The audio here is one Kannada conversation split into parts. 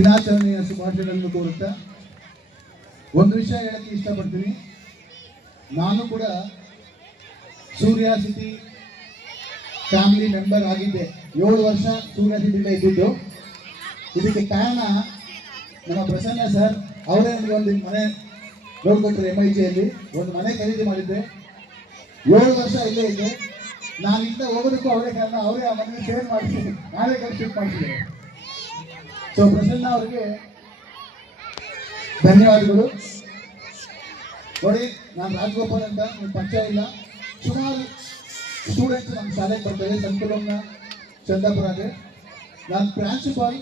ದಿನಾಚರಣೆಯ ಶುಭಾಶಯಗಳನ್ನು ಕೋರುತ್ತಾ ಒಂದು ವಿಷಯ ಹೇಳಕ್ಕೆ ಇಷ್ಟಪಡ್ತೀನಿ. ನಾನು ಕೂಡ ಸೂರ್ಯ ಸಿಟಿ ಫ್ಯಾಮಿಲಿ ಮೆಂಬರ್ ಆಗಿದ್ದೆ. 7 ವರ್ಷ ಸೂರ್ಯ ಸಿಟಿಯಿಂದ ಇದ್ದಿದ್ದು. ಇದಕ್ಕೆ ಕಾರಣ ನಮ್ಮ ಪ್ರಸನ್ನ ಸರ್ ಅವರೇ ನನಗೆ ಒಂದು ಮನೆ ನೋಡ್ಕೊಟ್ರು. MIGಯಲ್ಲಿ ಒಂದು ಮನೆ ಖರೀದಿ ಮಾಡಿದ್ದೆ. 7 ವರ್ಷ ಇಲ್ಲೇ ಇದ್ದೆ. ನಾನು ಇಂದ ಹೋಗೋದಕ್ಕೂ ಅವರೇ ಕಾರಣ. ಅವರೇ ಆ ಮನೆ ಸೇರ್ ಮಾಡಿಸಿ ನಾನೇ ಶಿಫ್ಟ್ ಮಾಡ್ತಿದ್ದೆ. ಸೊ ಪ್ರಸನ್ನ ಅವರಿಗೆ ಧನ್ಯವಾದಗಳು. ನೋಡಿ, ನಾನು ರಾಜಗೋಪಾಲ್ ಅಂತ ನಿಮ್ಗೆ ಪರಿಚಯ ಇಲ್ಲ. ಸುಮಾರು ಸ್ಟೂಡೆಂಟ್ಸ್ ನಮ್ಮ ಶಾಲೆಗೆ ಬರ್ತಾರೆ, ಸಂಕುಲಂನ ಚಂದಾಪುರಗೆ. ನಾನು ಪ್ರಿನ್ಸಿಪಾಲ್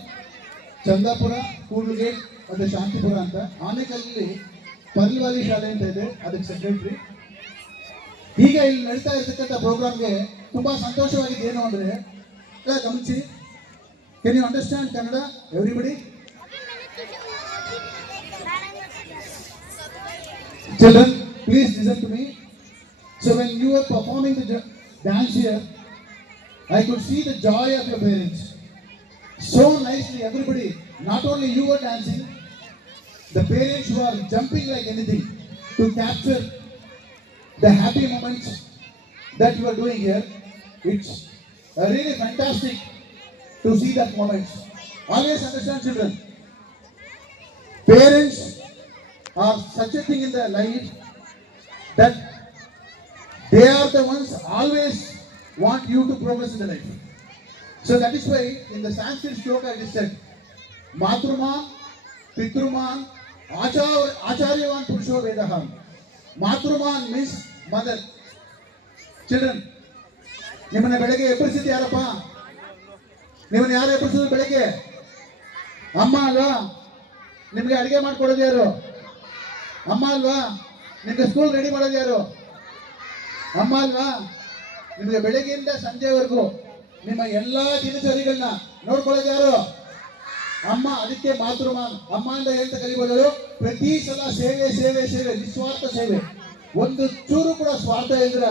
ಚಂದಾಪುರ, ಕೂಡ್ಲುಗೇಟ್ ಮತ್ತು ಶಾಂತಿಪುರ ಅಂತ. ಆನೇಕಲ್ಲಲ್ಲಿ ಪರ್ಲಿವಾಲಿ ಶಾಲೆ ಅಂತ ಇದೆ, ಅದಕ್ಕೆ ಸೆಕ್ರೆಟರಿ. ಈಗ ಇಲ್ಲಿ ನಡೀತಾ ಇರ್ತಕ್ಕಂಥ ಪ್ರೋಗ್ರಾಮ್ಗೆ ತುಂಬ ಸಂತೋಷವಾಗಿದ್ದು ಏನು ಅಂದರೆ, ಗಮನಿಸಿ. Can you understand Kannada, everybody? Children, please listen to me. So when you were performing the dance here, I could see the joy of your parents. So nicely, everybody, not only you were dancing, the parents who are jumping like anything to capture the happy moments that you are doing here. It's really fantastic to see that moments. Always understand, children, parents are such a thing in their life that they are the ones always want you to progress in the life. So that is why in the Sanskrit shloka it is said, Matruman, Pitruman, Acharyavan Purusho Vedaham. Matruman means mother. Children, ನಿಮ್ಮನ್ನ ಬೆಳಗ್ಗೆ ಎಬ್ಬರಿಸಿದ್ದು ಯಾರಪ್ಪ? ನಿಮ್ಮನ್ನ ಯಾರು ಎಬ್ಬರಿಸಿದ್ರು ಬೆಳಗ್ಗೆ? ಅಮ್ಮ ಅಲ್ವಾ? ನಿಮಗೆ ಅಡುಗೆ ಮಾಡ್ಕೊಡೋದು ಯಾರು? ಅಮ್ಮ ಅಲ್ವಾ? ನಿಮಗೆ ಸ್ಕೂಲ್ ರೆಡಿ ಮಾಡೋದು ಯಾರು? ಅಮ್ಮ ಅಲ್ವಾ? ನಿಮಗೆ ಬೆಳಗ್ಗೆಯಿಂದ ಸಂಜೆವರೆಗೂ ನಿಮ್ಮ ಎಲ್ಲಾ ದಿನಚರಿಗಳನ್ನ ನೋಡ್ಕೊಳ್ಳೋದು ಯಾರು? ಅಮ್ಮ. ಅದಕ್ಕೆ ಮಾತೃಮಾನ್ ಅಮ್ಮ ಅಂತ ಹೇಳ್ತಾ ಕಲಿಬೋದು. ಪ್ರತಿ ಸಲ ಸೇವೆ ಸೇವೆ ಸೇವೆ, ನಿಸ್ವಾರ್ಥ ಸೇವೆ. ಒಂದು ಚೂರು ಕೂಡ ಸ್ವಾರ್ಥ ಇದ್ರ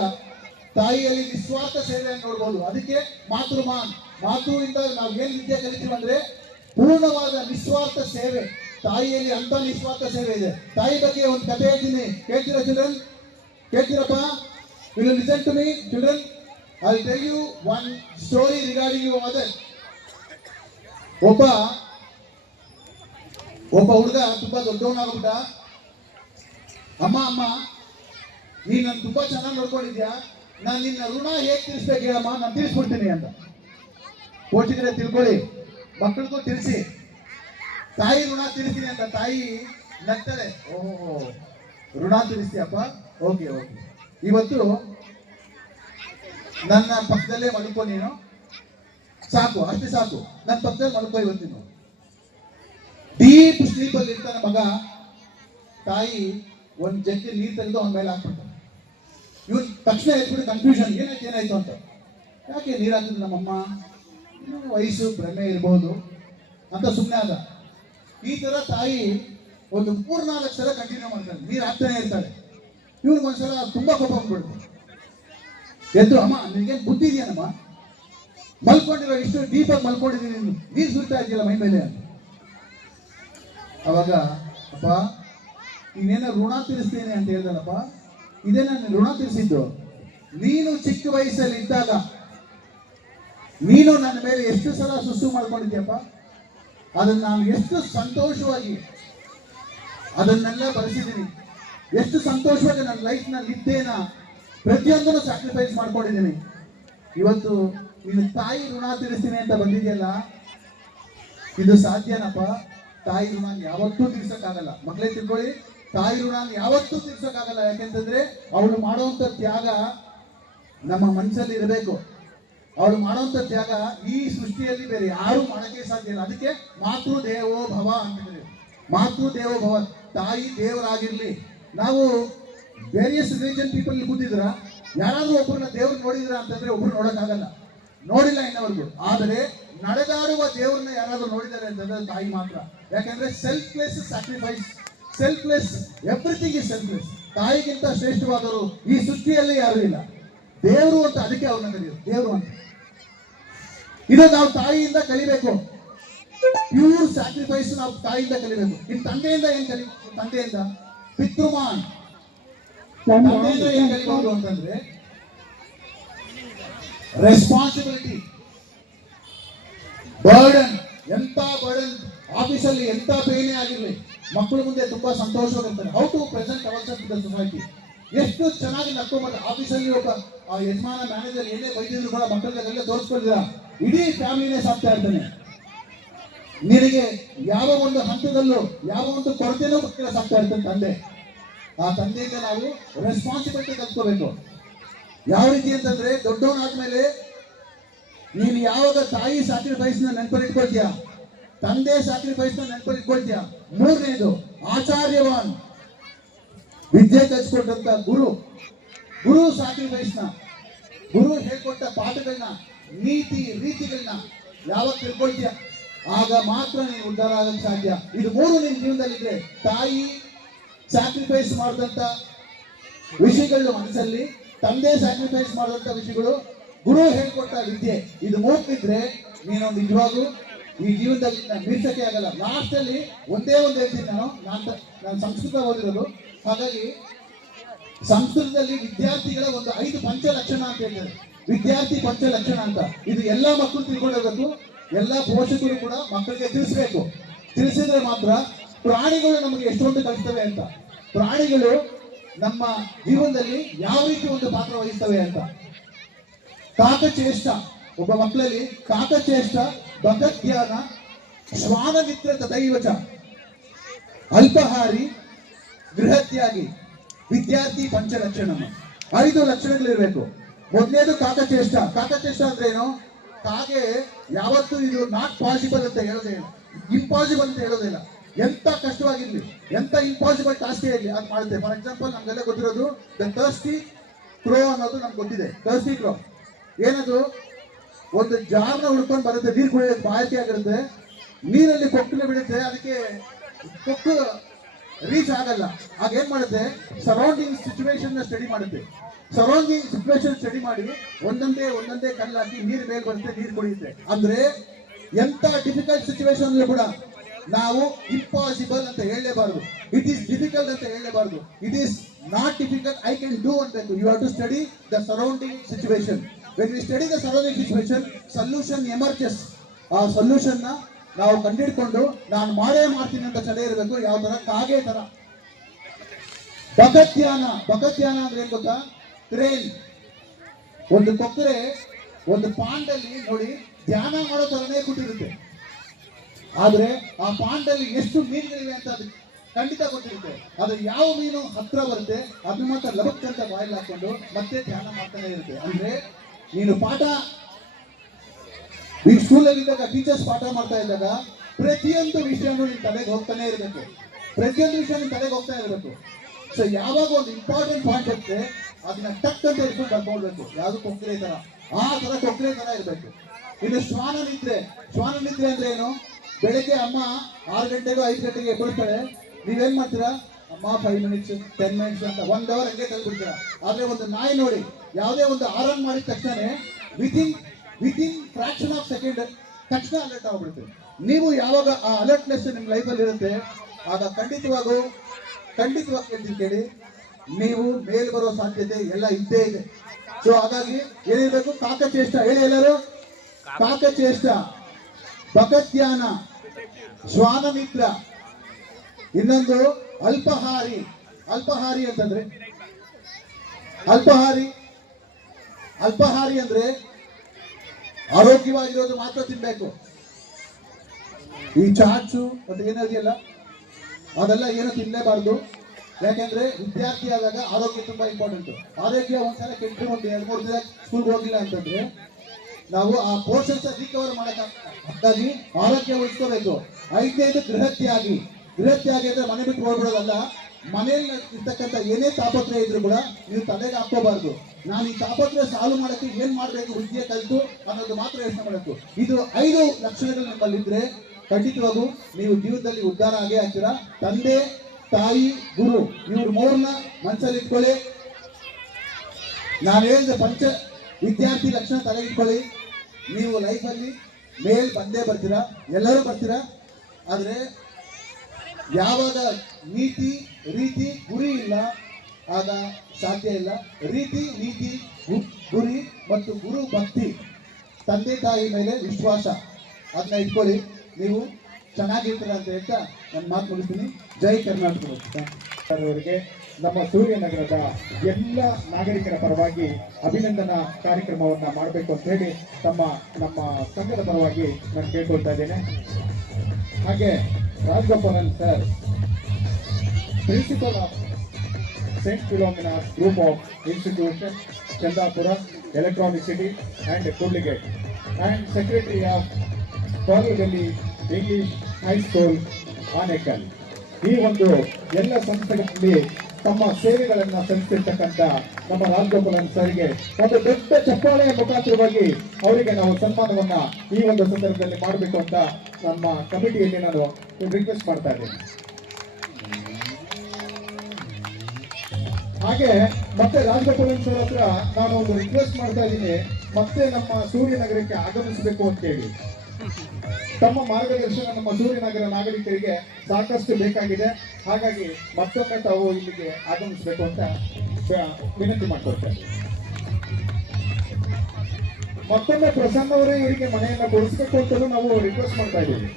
ತಾಯಿಯಲ್ಲಿ ನಿಸ್ವಾರ್ಥ ಸೇವೆಯನ್ನು ನೋಡ್ಬೋದು. ಅದಕ್ಕೆ ಮಾತೃಮಾನ್. ಮಾತೃವಿಂದ ನಾವು ಏನ್ ವಿದ್ಯೆ ಕಲಿತೀವಿ ಅಂದ್ರೆ ಪೂರ್ಣವಾದ ನಿಸ್ವಾರ್ಥ ಸೇವೆ. ತಾಯಿಯಲ್ಲಿ ಅಂತ ನಿಸ್ವಾರ್ಥ ಸೇವೆ ಇದೆ. ತಾಯಿ ಬಗ್ಗೆ ಒಂದು ಕಥೆ ಹೇಳ್ತೀನಿ, ಕೇಳ್ತೀರಾ children? ಕೇಳ್ತೀರಪ್ಪ? Will you listen to me, children? I will tell you one story regarding your mother. ಒಬ್ಬ ಹುಡುಗ ತುಂಬಾ ದೊಡ್ಡವನಾಗ್ಬಿಟ್ಟ. ಅಮ್ಮ ನೀನ್ ನನ್ ತುಂಬಾ ಚೆನ್ನಾಗಿ ನೋಡ್ಕೊಂಡಿದ್ಯಾ, ನಾನು ನಿನ್ನ ಋಣ ಹೇಗೆ ತೀರಿಸ್ಬೇಕು ಹೇಳಮ್ಮ, ನಾನು ತೀರಿಸ್ಬಿಡ್ತೀನಿ ಅಂತ. ಪೋಷಕರೇ ತಿಳ್ಕೊಳ್ಳಿ, ಮಕ್ಕಳಿಗೂ ತಿಳಿಸಿ. ತಾಯಿ ಋಣ ತೀರಿಸ್ತೀನಿ ಅಂತ ತಾಯಿ ನಗ್ತಾಳೆ. ಓಹೋ, ಋಣ ತೀರಿಸ್ತೀಯಪ್ಪ, ಓಕೆ. ಇವತ್ತು ನನ್ನ ಪಕ್ಕದಲ್ಲೇ ಮಲ್ಕೋ, ನೀನು ಸಾಕು, ಅಷ್ಟೇ ಸಾಕು, ನನ್ನ ಪಕ್ಕದಲ್ಲಿ ಮಲ್ಕೋ. ಇವತ್ತು ನೀನು ಡೀಪ್ ಸ್ಲೀಪ್ ಅಲ್ಲಿ ಇರ್ತಾನೆ ಮಗ. ತಾಯಿ ಒಂದು ಜಗ್ಗಿ ನೀರು ತೆಗೆದು ಅವನ ಮೇಲೆ ಹಾಕ್ಬಿಡ್ತಾನೆ. ಇವನ್ ತಕ್ಷಣ ಎದ್ಬಿಟ್ಟು ಕನ್ಫ್ಯೂಷನ್, ಏನಾಯ್ತು ಅಂತ. ಯಾಕೆ ನೀರು ಹಾಕಿದ್ರು ನಮ್ಮಮ್ಮ, ವಯಸ್ಸು ಭ್ರಮೆ ಇರ್ಬೋದು ಅಂತ ಸುಮ್ಮನೆ ಆದ. ಈ ತರ ತಾಯಿ ಒಂದು 3-4 ಸಲ ಕಂಟಿನ್ಯೂ ಮಾಡ್ತಾನೆ, ನೀರು ಹಾಕ್ತಾನೆ ಇರ್ತಾಳೆ. ಇವ್ನಿಗೊಂದ್ಸಲ ತುಂಬಾ ಕೋಪ ಬಂದ್ಬಿಡುತ್ತೆ. ಎದ್ದು, ಅಮ್ಮ ನಿನ್ಗೇನು ಬುದ್ಧಿ ಇದೆಯೇನಮ್ಮ, ಮಲ್ಕೊಂಡಿರೋ ಇಷ್ಟು ಡೀಪಾಗಿ ಮಲ್ಕೊಂಡಿದ್ದೀನಿ, ನೀರು ಸುರಿತಾ ಇದೆಯಲ್ಲ ಮೈ ಮೇಲೆ ಅಂತ. ಅವಾಗ, ಅಪ್ಪ ನೀನೇನೋ ಋಣ ತೀರಿಸ್ತೀನಿ ಅಂತ ಹೇಳ್ದಲ್ಲಪ್ಪ, ಇದೇ ನಾನು ಋಣ ತೀರಿಸಿದ್ದು. ನೀನು ಚಿಕ್ಕ ವಯಸ್ಸಲ್ಲಿ ಇದ್ದಾಗ ನೀನು ನನ್ನ ಮೇಲೆ ಎಷ್ಟು ಸಲ ಸುಸ್ಸು ಮಾಡ್ಕೊಂಡಿದ್ಯಪ್ಪ, ಅದನ್ನು ನಾನು ಎಷ್ಟು ಸಂತೋಷವಾಗಿ ಅದನ್ನೆಲ್ಲ ಬರೆಸಿದ್ದೀನಿ. ಎಷ್ಟು ಸಂತೋಷವಾಗಿ ನನ್ನ ಲೈಫ್ನಲ್ಲಿ ಇದ್ದೇನ, ಪ್ರತಿಯೊಂದನ್ನು ಸ್ಯಾಕ್ರಿಫೈಸ್ ಮಾಡ್ಕೊಂಡಿದ್ದೀನಿ. ಇವತ್ತು ನೀನು ತಾಯಿ ಋಣ ತೀರಿಸ್ತೀನಿ ಅಂತ ಬಂದಿದೆಯಲ್ಲ, ಇದು ಸಾಧ್ಯನಪ್ಪ? ತಾಯಿ ಋಣ ಯಾವತ್ತೂ ತೀರ್ಸಕ್ಕಾಗಲ್ಲ. ಮಕ್ಕಳೇ ತಿಳ್ಕೊಳ್ಳಿ, ತಾಯಿ ಋಣ ಯಾವತ್ತೂ ತೀರ್ಸಕ್ಕಾಗಲ್ಲ. ಯಾಕೆಂತಂದ್ರೆ ಅವಳು ಮಾಡುವಂತ ತ್ಯಾಗ ನಮ್ಮ ಮನಸ್ಸಲ್ಲಿ ಇರಬೇಕು. ಅವಳು ಮಾಡುವಂತ ತ್ಯಾಗ ಈ ಸೃಷ್ಟಿಯಲ್ಲಿ ಬೇರೆ ಯಾರು ಮಾಡಕ್ಕೆ ಸಾಧ್ಯ ಇಲ್ಲ. ಅದಕ್ಕೆ ಮಾತೃ ದೇವೋ ಭವ ಅಂತಿದ್ರೆ, ಮಾತೃ ದೇವೋ ಭವ, ತಾಯಿ ದೇವರಾಗಿರ್ಲಿ. ನಾವು ವೇರಿಯಸ್ ರಿಲಿಜನ್ ಪೀಪಲ್ ಕೂತಿದ್ರ, ಯಾರಾದ್ರೂ ಒಬ್ಬರನ್ನ ದೇವ್ರು ನೋಡಿದ್ರ ಅಂತಂದ್ರೆ ಒಬ್ರು ನೋಡಕ್ಕಾಗಲ್ಲ, ನೋಡಿಲ್ಲ ಇನ್ನವರೆಗೂ. ಆದರೆ ನಡೆದಾಡುವ ದೇವ್ರನ್ನ ಯಾರಾದ್ರೂ ನೋಡಿದ್ದಾರೆ ಅಂತಂದ್ರೆ ತಾಯಿ ಮಾತ್ರ. ಯಾಕಂದ್ರೆ selfless sacrifice, selfless, everything is selfless. ತಾಯಿಗಿಂತ ಶ್ರೇಷ್ಠವಾದವರು ಈ ಸೃಷ್ಟಿಯಲ್ಲಿ ಯಾರು ಇಲ್ಲ. ದೇವರು ಅಂತ ಅದಕ್ಕೆ ಅವ್ರನ್ನ ಕರೆಯೋದು ದೇವರು ಅಂತ. ಇದು ನಾವು ತಾಯಿಯಿಂದ ಕಲಿಬೇಕು. ಪ್ಯೂರ್ ಸ್ಯಾಕ್ರಿಫೈಸ್ ನಾವು ತಾಯಿಯಿಂದ ಕಲಿಬೇಕು. ಇನ್ನು ತಂದೆಯಿಂದ ಏನ್ ತಂದೆಯಿಂದ ಪಿತೃಮಾನ್, ತಂದೆಯಿಂದ ಏನ್ ಕಲಿಬಹುದು ಅಂತಂದ್ರೆ ರೆಸ್ಪಾನ್ಸಿಬಿಲಿಟಿ, ಬರ್ಡನ್. ಎಂತ ಬರ್ಡನ್ ಆಫೀಸಲ್ಲಿ ಎಂತ ಬೇನೆ ಆಗಿರ್ಲಿ, ಮಕ್ಕಳ ಮುಂದೆ ತುಂಬಾ ಸಂತೋಷವಾಗಿರ್ತಾರೆ. How to present ourself in the society. ಎಷ್ಟು ಚೆನ್ನಾಗಿ ನಡ್ಕೊಂಡ್ಬರ್ತಾರೆ. ಆಫೀಸಲ್ಲಿ ಒಬ್ಬ ಯಜಮಾನ ಮ್ಯಾನೇಜರ್ ಏನೇ ಬೈದಿದ್ರು ಕೂಡ ಮಕ್ಕಳಿಗೆಲ್ಲ ತೋರಿಸ್ಕೊಳ್ತೀರಾ, ಇಡೀ ಫ್ಯಾಮಿಲಿನೇ ಸಾಕ್ತಾ ಇರ್ತಾನೆ. ನಿನಗೆ ಯಾವ ಒಂದು ಹಂತದಲ್ಲೂ ಯಾವ ಒಂದು ಕೊರತೆನೂ ಮಕ್ಕಳ ಸಾಕ್ತಾ ಇರ್ತಾನೆ ತಂದೆ. ಆ ತಂದೆಯಿಂದ ನಾವು ರೆಸ್ಪಾನ್ಸಿಬಿಲಿಟಿ ಕಲ್ತ್ಕೋಬೇಕು. ಯಾವ ರೀತಿ ಅಂತಂದ್ರೆ, ದೊಡ್ಡವನಾದ್ಮೇಲೆ ನೀನು ಯಾವಾಗ ತಾಯಿ ಸ್ಯಾಕ್ರಿಫೈಸ್ ನ ನೆನಪಲ್ಲಿ ಇಟ್ಕೊಳ್ತೀಯ, ತಂದೆ ಸ್ಯಾಕ್ರಿಫೈಸ್ ನ ನೆನಪಲ್ಲಿ ಇಟ್ಕೊಳ್ತೀಯ. ಮೂರನೇದು ಆಚಾರ್ಯವಾನ್, ವಿದ್ಯೆ ಕಲಿಸ್ಕೊಟ್ಟಂತ ಗುರು, ಗುರು ಸ್ಯಾಕ್ರಿಫೈಸ್ ನ, ಗುರು ಹೇಳ್ಕೊಟ್ಟ ಪಾಠಗಳನ್ನ, ನೀತಿ ರೀತಿಗಳನ್ನ ಯಾವಾಗ ತಿಳ್ಕೊಳ್ತೀಯ, ಆಗ ಮಾತ್ರ ನೀನು ಉದ್ಧಾರ ಆಗಕ್ಕೆ ಸಾಧ್ಯ. ಇದು ಮೂರು ನಿನ್ನ ಜೀವನದಲ್ಲಿದ್ರೆ, ತಾಯಿ ಸ್ಯಾಕ್ರಿಫೈಸ್ ಮಾಡಿದಂತ ವಿಷಯಗಳು ಮನಸ್ಸಲ್ಲಿ, ತಂದೆ ಸ್ಯಾಕ್ರಿಫೈಸ್ ಮಾಡಿದಂತ ವಿಷಯಗಳು, ಗುರು ಹೇಳ್ಕೊಟ್ಟ ವಿದ್ಯೆ, ಇದು ಮೂರ್ತಿದ್ರೆ ನೀನು ನಿಜವಾಗೂ ಈ ಜೀವನದಲ್ಲಿ ಮೀರ್ಸಕ್ಕೆ ಆಗಲ್ಲ. ಲಾಸ್ಟ್ ಅಲ್ಲಿ ಒಂದೇ ಒಂದು ಹೇಳ್ತೀನಿ, ನಾನು ಸಂಸ್ಕೃತ ಓದಿರೋದು, ಹಾಗಾಗಿ ಸಂಸ್ಕೃತದಲ್ಲಿ ವಿದ್ಯಾರ್ಥಿಗಳ ಒಂದು 5 ಪಂಚಲಕ್ಷಣ ಅಂತ ಹೇಳ್ತಾರೆ. ವಿದ್ಯಾರ್ಥಿ ಪಂಚಲಕ್ಷಣ ಅಂತ, ಇದು ಎಲ್ಲಾ ಮಕ್ಕಳು ತಿಳ್ಕೊಂಡಿರ್ಬೇಕು. ಎಲ್ಲ ಪೋಷಕರು ಕೂಡ ಮಕ್ಕಳಿಗೆ ತಿಳಿಸ್ಬೇಕು. ತಿಳಿಸಿದ್ರೆ ಮಾತ್ರ ಪ್ರಾಣಿಗಳು ನಮಗೆ ಎಷ್ಟೊಂದು ಕಲಿಸ್ತವೆ ಅಂತ, ಪ್ರಾಣಿಗಳು ನಮ್ಮ ಜೀವನದಲ್ಲಿ ಯಾವ ರೀತಿ ಒಂದು ಪಾತ್ರ ವಹಿಸ್ತವೆ ಅಂತ. ಕಾಕಚೇಷ್ಟ, ಒಬ್ಬ ಮಕ್ಕಳಲ್ಲಿ ಕಾಕಚೇಷ್ಟ, ಭಗಜ್ಞಾನ, ಶ್ವಾನ ಮಿತ್ರ ತದೈವಚ, ಅಲ್ಪಹಾರಿ, ಗೃಹತ್ಯಾಗಿ, ವಿದ್ಯಾರ್ಥಿ ಪಂಚಲಕ್ಷಣ. 5 ಲಕ್ಷಣಗಳಿರ್ಬೇಕು. ಮೊದಲನೇದು ಕಾಕಚೇಷ್ಟ. ಕಾಕಚೇಷ್ಟ ಅಂದ್ರೆ ಏನು? ಕಾಗೆ ಯಾವತ್ತೂ ಇದು ನಾಟ್ ಪಾಸಿಬಲ್ ಅಂತ ಹೇಳೋದೇನು, ಇಂಪಾಸಿಬಲ್ ಅಂತ ಹೇಳೋದಿಲ್ಲ. ಎಂತ ಕಷ್ಟವಾಗಿರ್ಲಿ, ಎಂತ ಇಂಪಾಸಿಬಲ್ ಟಾಸ್ಕ್ ಇರಲಿ ಅದು ಮಾಡುತ್ತೆ. ಫಾರ್ ಎಕ್ಸಾಂಪಲ್, ನಮ್ಗೆಲ್ಲ ಗೊತ್ತಿರೋದು ದ ಥರ್ಸ್ಟಿ ಕ್ರೋ ಅನ್ನೋದು ನಮ್ಗೆ ಗೊತ್ತಿದೆ. ಥರ್ಸ್ಟಿ ಕ್ರೋ ಏನದು? ಒಂದು ಜಾರ್ನ ಹುಡ್ಕೊಂಡು ಬರುತ್ತೆ, ನೀರು ಕುಡಿಯೋಕೆ ಬಾಯಾರಿಕೆ ಆಗಿರುತ್ತೆ, ನೀರಲ್ಲಿ ಕೊಕ್ಕಲು ಬಿಡುತ್ತೆ, ಅದಕ್ಕೆ ಕೊಕ್ಕು ರೀಚ್ ಆಗಲ್ಲ. ಆಗ ಏನ್ ಮಾಡುತ್ತೆ? ಸರೌಂಡಿಂಗ್ ಸಿಚುವೇಶನ್ ಸ್ಟಡಿ ಮಾಡುತ್ತೆ. ಸರೌಂಡಿಂಗ್ ಸಿಚುವೇಶನ್ ಸ್ಟಡಿ ಮಾಡಿ ಒಂದೊಂದೇ ಕಲ್ಲು ಹಾಕಿ ನೀರು ಮೇಲೆ ಬರುತ್ತೆ, ನೀರು ಕುಡಿಯುತ್ತೆ. ಅಂದ್ರೆ ಎಂತ ಡಿಫಿಕಲ್ಟ್ ಸಿಚುವೇಶನ್ ಕೂಡ ನಾವು ಇಂಪಾಸಿಬಲ್ ಅಂತ ಹೇಳಲೇಬಾರದು, ಇಟ್ ಈಸ್ ಡಿಫಿಕಲ್ಟ್ ಅಂತ ಹೇಳಲೇಬಾರದು. It is not difficult, I can do ಅನ್ಬೇಕು. You have to study the surrounding situation. When we study the surrounding situation, solution emerges. ಆ ಸೊಲ್ಯೂಷನ್ ನ ನಾವು ಕಂಡಿಡ್ಕೊಂಡು ನಾನು ಮಾಡೇ ಮಾಡ್ತೀನಿ ಅಂತ ಚಡೆ ಇರಬೇಕು. ಯಾವ ತರ? ಕಾಗೆ ತರ. ಭಗತ್ಯಾನ. ಭಗತ್ಯಾನ ಅಂದ್ರೆ ಏನ್ ಗೊತ್ತಾ? ಟ್ರೈನ್. ಒಂದು ಕೊಕ್ಕರೆ ಒಂದು ಪಾಂಡಲ್ಲಿ ನೋಡಿ ಧ್ಯಾನ ಮಾಡೋ ತರನೇ ಕೂತಿರುತ್ತೆ, ಆದ್ರೆ ಆ ಪಾಂಡಲ್ಲಿ ಎಷ್ಟು ಮೀನುಗಳಿವೆ ಅಂತ ಅದಕ್ಕೆ ಖಂಡಿತ ಗೊತ್ತಿರುತ್ತೆ. ಅದು ಯಾವ ಮೀನು ಹತ್ರ ಬರುತ್ತೆ ಅದನ್ನ ಮಾತ್ರ ಲಬಕ್ ಅಂತ ಬಾಯಲ್ಲಿ ಹಾಕೊಂಡು ಮತ್ತೆ ಧ್ಯಾನ ಮಾಡ್ತಾನೆ ಇರುತ್ತೆ. ಅಂದ್ರೆ ನೀನು ಪಾಠ ಈ ಸ್ಕೂಲಲ್ಲಿ ಇದ್ದಾಗ ಟೀಚರ್ಸ್ ಪಾಠ ಮಾಡ್ತಾ ಇದ್ದಾಗ ಪ್ರತಿಯೊಂದು ವಿಷಯನೂ ನಿನ್ ತಲೆಗೆ ಹೋಗ್ತಾನೆ ಇರಬೇಕು, ಪ್ರತಿಯೊಂದು ವಿಷಯ ನಿನ್ ತಲೆಗೆ ಹೋಗ್ತಾ ಇರಬೇಕು. ಸೊ ಯಾವಾಗ ಒಂದು ಇಂಪಾರ್ಟೆಂಟ್ ಪಾಯಿಂಟ್ ಇರುತ್ತೆ ಅದನ್ನ ಟಕ್ ಅಂತ ಇಟ್ಕೊಂಡು ಬರ್ಕೊಳ್ಬೇಕು. ಯಾವ್ದು ಕೊಕ್ಕರೆ ತರ, ಆ ತರ ಕೊಕ್ಕರೆ ತರ ಇರ್ಬೇಕು. ಇನ್ನು ಶ್ವಾನ ನಿದ್ರೆ. ಶ್ವಾನ ನಿದ್ರೆ ಅಂದ್ರೆ ಏನು? ಬೆಳಿಗ್ಗೆ ಅಮ್ಮ 6 ಗಂಟೆಗೂ 5 ಗಂಟೆಗೆ ಎಬ್ಬಳ್ತಾಳೆ, ನೀವೇನ್ ಮಾಡ್ತೀರಾ? ಅಮ್ಮ 5 ಮಿನಿಟ್ಸ್ 10 ಮಿನಿಟ್ಸ್ ಅಂತ 1 ಅವರ್ ಹಂಗೆ ತಳ್ಬಿಡ್ತೀರಾ. ಆದ್ರೆ ಒಂದು ನಾಯಿ ನೋಡಿ, ಯಾವುದೇ ಒಂದು ಆರನ್ ಮಾಡಿದ ತಕ್ಷಣ ವಿತಿನ್ ಫ್ರಾಕ್ಷನ್ ಆಫ್ ಸೆಕೆಂಡ್ ತಕ್ಷಣ ಅಲರ್ಟ್ ಆಗ್ಬಿಡುತ್ತೆ. ನೀವು ಯಾವಾಗ ಆ ಅಲರ್ಟ್ನೆಸ್ ನಿಮ್ಮ ಲೈಫಲ್ಲಿ ಇರುತ್ತೆ, ಆಗ ಖಂಡಿತವಾಗಿ ಹೇಳ್ತೀನಿ ಕೇಳಿ, ನೀವು ಮೇಲ್ ಬರೋ ಸಾಧ್ಯತೆ ಎಲ್ಲ ಇದ್ದೇ ಇದೆ. ಸೊ ಹಾಗಾಗಿ ಏನಿರ್ಬೇಕು? ಕಾಕಚೇಷ್ಟ. ಹೇಳಿ ಎಲ್ಲರೂ, ಕಾಕಚೇಷ್ಟ, ಭಗತ್ಯಾನ, ಶ್ವಾನ ಮಿತ್ರ, ಇನ್ನೊಂದು ಅಲ್ಪಹಾರಿ. ಅಲ್ಪಹಾರಿ ಅಂತಂದ್ರೆ ಅಲ್ಪಹಾರಿ ಅಂದ್ರೆ ಆರೋಗ್ಯವಾಗಿರೋದು ಮಾತ್ರ ತಿನ್ಬೇಕು. ಈ ಚಾಟ್ಸು ಮತ್ತೆ ಏನಿದೆಯಲ್ಲ ಅದೆಲ್ಲ ಏನು ತಿನ್ನಲೇಬಾರ್ದು. ಯಾಕೆಂದ್ರೆ ವಿದ್ಯಾರ್ಥಿ ಆದಾಗ ಆರೋಗ್ಯ ತುಂಬಾ ಇಂಪಾರ್ಟೆಂಟ್. ಆರೋಗ್ಯ ಒಂದ್ಸಲ ಕೆಟ್ಟರೆ ಒಂದು 2-3 ದಿನ ಸ್ಕೂಲ್ಗೆ ಹೋಗಿಲ್ಲ ಅಂತಂದ್ರೆ ನಾವು ಆ ಪೋರ್ಷನ್ಸ್ ರಿಕವರ್ ಮಾಡಕ್ಕಾಗಿ ಆರೋಗ್ಯ ಉಳಿಸ್ಕೋಬೇಕು. 5ನೇದು ಗೃಹತ್ಯಾಗಿ. ಗೃಹತ್ಯಾಗಿ ಅಂದ್ರೆ ಮನೆ ಬಿಟ್ಟು ಹೋಗ್ಬಿಡೋದಲ್ಲ, ಮನೆಯಲ್ಲಿ ಇರ್ತಕ್ಕಂಥ ಏನೇ ತಾಪತ್ರಯ ಇದ್ರು ಕೂಡ ನೀವು ತಲೆಗೆ ಹಾಕೋಬಾರ್ದು. ನಾನು ಈ ತಾಪತ್ರಯ ಸಾಲ್ವ್ ಮಾಡಕ್ಕೆ ಏನ್ ಮಾಡ್ಬೇಕು, ವಿದ್ಯೆ ಕಲಿತು ಅನ್ನೋದು ಮಾತ್ರ ಯೋಚನೆ ಮಾಡಬೇಕು. ಇದು 5 ಲಕ್ಷಣಗಳು ನಿಮ್ಮಲ್ಲಿದ್ರೆ ಖಂಡಿತವಾಗೂ ನೀವು ಜೀವನದಲ್ಲಿ ಉದ್ಧಾರ ಆಗೇ ಆಗ್ತೀರಾ. ತಂದೆ, ತಾಯಿ, ಗುರು, ಇವ್ರು 3ನ್ನ ಮನಸ್ಸಲ್ಲಿ ಇಟ್ಕೊಳ್ಳಿ. ನಾನು ಹೇಳಿದ ವಿದ್ಯಾರ್ಥಿ ಲಕ್ಷಣ ತಲೆಗಿಟ್ಕೊಳ್ಳಿ. ನೀವು ಲೈಫಲ್ಲಿ ಮೇಲ್ ಬಂದೇ ಬರ್ತೀರಾ, ಎಲ್ಲರೂ ಬರ್ತೀರಾ. ಆದರೆ ಯಾವಾಗ ನೀತಿ ರೀತಿ ಗುರಿ ಇಲ್ಲ ಆಗ ಸಾಧ್ಯ ಇಲ್ಲ. ರೀತಿ ನೀತಿ ಗುರಿ ಮತ್ತು ಗುರು ಭಕ್ತಿ, ತಂದೆ ತಾಯಿ ಮೇಲೆ ವಿಶ್ವಾಸ, ಅದನ್ನ ಇಟ್ಕೊಳ್ಳಿ, ನೀವು ಚೆನ್ನಾಗಿರ್ತೀರ ಅಂತ ಹೇಳ್ತಾ ನನ್ನ ಮಾತು ಮುಗಿಸ್ತೀನಿ. ಜೈ ಕರ್ನಾಟಕ. ಅವರಿಗೆ ನಮ್ಮ ಸೂರ್ಯನಗರದ ಎಲ್ಲ ನಾಗರಿಕರ ಪರವಾಗಿ ಅಭಿನಂದನಾ ಕಾರ್ಯಕ್ರಮವನ್ನು ಮಾಡಬೇಕು ಅಂತ ಹೇಳಿ ನಮ್ಮ ಸಂಘದ ಪರವಾಗಿ ನಾನು ಕೇಳ್ಕೊಳ್ತಾ ಇದ್ದೇನೆ. ಹಾಗೆ Rajagopalan sir, principal of Saint Philomena Group of Institution, Chandapura, Electronic City and Kurligate, and Secretary of Korlagalli English High School, Anekal. ಈ ಒಂದು ಎಲ್ಲ ಸಂಸ್ಥೆಗಳಲ್ಲಿ ತಮ್ಮ ಸೇವೆಗಳನ್ನು ಸಲ್ಲಿಸಿರ್ತಕ್ಕಂಥ ನಮ್ಮ ರಾಜಗೋಪಾಲನ್ ಸರ್ಗೆ ಒಂದು ದೊಡ್ಡ ಚಪ್ಪಾಳೆಯ ಮುಖಾಂತರವಾಗಿ ಅವರಿಗೆ ನಾವು ಸನ್ಮಾನವನ್ನ ಈ ಒಂದು ಸಂದರ್ಭದಲ್ಲಿ ಮಾಡಬೇಕು ಅಂತ ನಮ್ಮ ಕಮಿಟಿಯಲ್ಲಿ ನಾನು ರಿಕ್ವೆಸ್ಟ್ ಮಾಡ್ತಾ ಇದ್ದೇನೆ. ಹಾಗೆ ಮತ್ತೆ ರಾಜಗೋಪಾಲನ್ ಸರ್ ಹತ್ರ ನಾನು ಒಂದು ರಿಕ್ವೆಸ್ಟ್ ಮಾಡ್ತಾ ಇದ್ದೀನಿ, ಮತ್ತೆ ನಮ್ಮ ಸೂರ್ಯನಗರಕ್ಕೆ ಆಗಮಿಸಬೇಕು ಅಂತ ಹೇಳಿ. ತಮ್ಮ ಮಾರ್ಗದರ್ಶನ ನಮ್ಮ ಸೂರ್ಯನಗರ ನಾಗರಿಕರಿಗೆ ಸಾಕಷ್ಟು ಬೇಕಾಗಿದೆ. ಹಾಗಾಗಿ ಮತ್ತೊಮ್ಮೆ ತಾವು ಇಲ್ಲಿಗೆ ಆಗಮಿಸಬೇಕು ಅಂತ ವಿನಂತಿ ಮಾಡ್ಕೊಳ್ತೇನೆ. ಮತ್ತೊಮ್ಮೆ ಪ್ರಸನ್ನ ಅವರೇ ಇವರಿಗೆ ಮನೆಯನ್ನ ಕೊಡಿಸ್ಬೇಕು ಅಂತಲೂ ನಾವು ರಿಕ್ವೆಸ್ಟ್ ಮಾಡ್ತಾ ಇದ್ದೀವಿ.